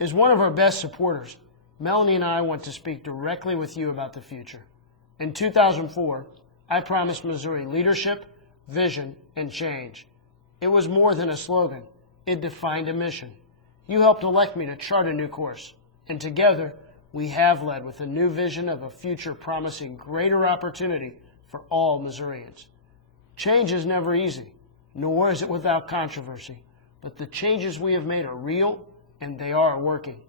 As one of our best supporters, Melanie and I want to speak directly with you about the future. In 2004, I promised Missouri leadership, vision, and change. It was more than a slogan. It defined a mission. You helped elect me to chart a new course, and together we have led with a new vision of a future promising greater opportunity for all Missourians. Change is never easy, nor is it without controversy, but the changes we have made are real and they are working.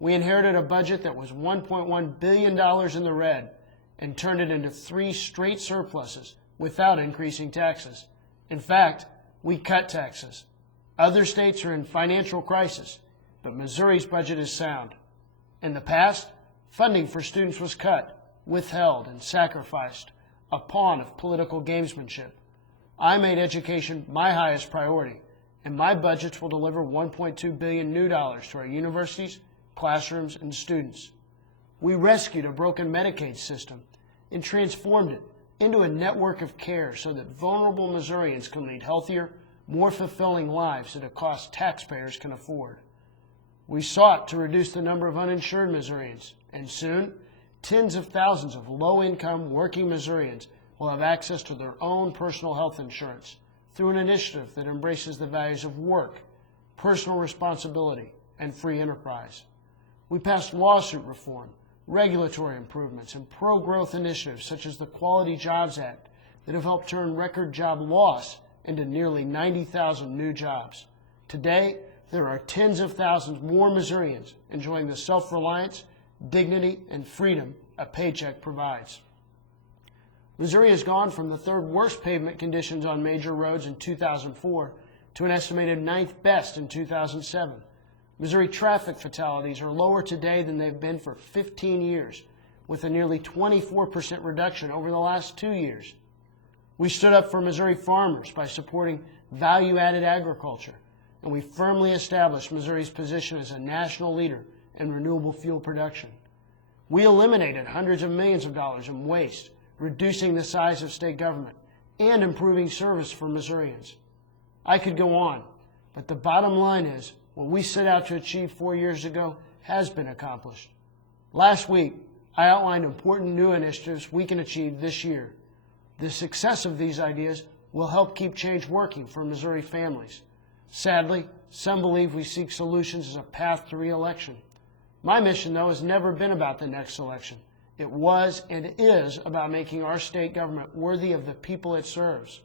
We inherited a budget that was $1.1 billion in the red and turned it into 3 straight surpluses without increasing taxes. In fact, we cut taxes. Other states are in financial crisis, but Missouri's budget is sound. In the past, funding for students was cut, withheld, and sacrificed, a pawn of political gamesmanship. I made education my highest priority, and my budgets will deliver $1.2 billion new dollars to our universities, classrooms, and students. We rescued a broken Medicaid system and transformed it into a network of care so that vulnerable Missourians can lead healthier, more fulfilling lives at a cost taxpayers can afford. We sought to reduce the number of uninsured Missourians, and soon, tens of thousands of low-income working Missourians will have access to their own personal health insurance through an initiative that embraces the values of work, personal responsibility, and free enterprise. We passed lawsuit reform, regulatory improvements, and pro-growth initiatives such as the Quality Jobs Act that have helped turn record job loss into nearly 90,000 new jobs. Today, there are tens of thousands more Missourians enjoying the self-reliance, dignity, and freedom a paycheck provides. Missouri has gone from the 3rd worst pavement conditions on major roads in 2004 to an estimated 9th best in 2007. Missouri traffic fatalities are lower today than they've been for 15 years, with a nearly 24% reduction over the last 2 years. We stood up for Missouri farmers by supporting value-added agriculture, and we firmly established Missouri's position as a national leader in renewable fuel production. We eliminated hundreds of millions of dollars in waste, reducing the size of state government, and improving service for Missourians. I could go on, but the bottom line is what we set out to achieve 4 years ago has been accomplished. Last week, I outlined important new initiatives we can achieve this year. The success of these ideas will help keep change working for Missouri families. Sadly, some believe we seek solutions as a path to re-election. My mission, though, has never been about the next election. It was and is about making our state government worthy of the people it serves.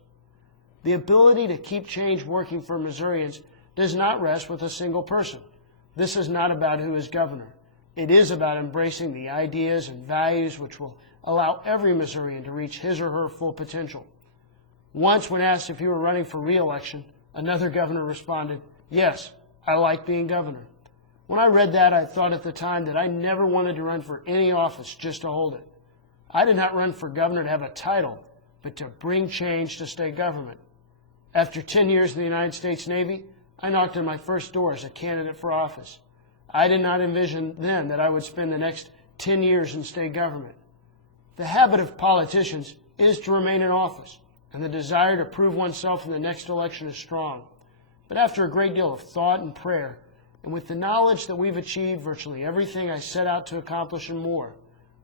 The ability to keep change working for Missourians does not rest with a single person. This is not about who is governor. It is about embracing the ideas and values which will allow every Missourian to reach his or her full potential. Once, when asked if he were running for re-election, another governor responded, "Yes, I like being governor." When I read that, I thought at the time that I never wanted to run for any office just to hold it. I did not run for governor to have a title, but to bring change to state government. After 10 years in the United States Navy, I knocked on my first door as a candidate for office. I did not envision then that I would spend the next 10 years in state government. The habit of politicians is to remain in office, and the desire to prove oneself in the next election is strong. But after a great deal of thought and prayer, and with the knowledge that we've achieved virtually everything I set out to accomplish and more,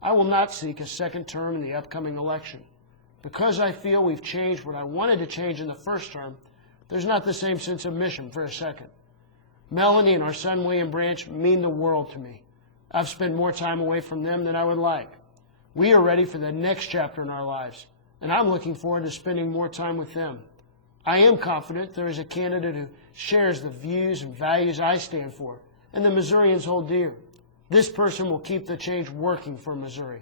I will not seek a second term in the upcoming election. Because I feel we've changed what I wanted to change in the first term, there's not the same sense of mission for a second. Melanie and our son William Branch mean the world to me. I've spent more time away from them than I would like. We are ready for the next chapter in our lives, and I'm looking forward to spending more time with them. I am confident there is a candidate who shares the views and values I stand for and the Missourians hold dear. This person will keep the change working for Missouri.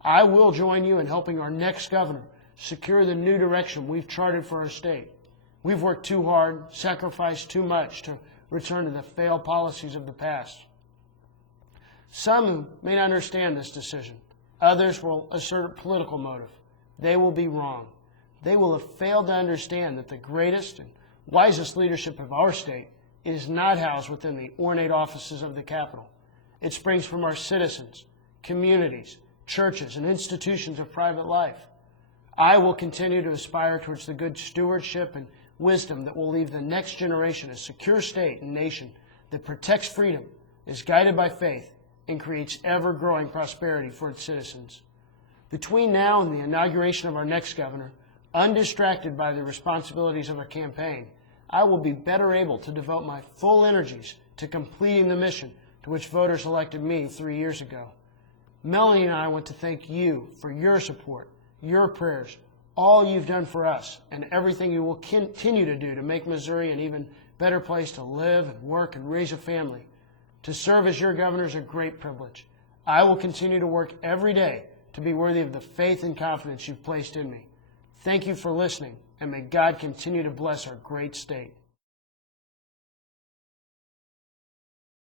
I will join you in helping our next governor secure the new direction we've charted for our state. We've worked too hard, sacrificed too much to return to the failed policies of the past. Some who may not understand this decision. Others will assert a political motive. They will be wrong. They will have failed to understand that the greatest and wisest leadership of our state is not housed within the ornate offices of the Capitol. It springs from our citizens, communities, churches, and institutions of private life. I will continue to aspire towards the good stewardship and wisdom that will leave the next generation a secure state and nation that protects freedom is guided by faith and creates ever-growing prosperity for its citizens. Between now and the inauguration of our next governor, undistracted by the responsibilities of a campaign, I will be better able to devote my full energies to completing the mission to which voters elected me 3 years ago. Melanie and I want to thank you for your support, your prayers, all you've done for us, and everything you will continue to do to make Missouri an even better place to live and work and raise a family. To serve as your governor is a great privilege. I will continue to work every day to be worthy of the faith and confidence you've placed in me. Thank you for listening, and may God continue to bless our great state.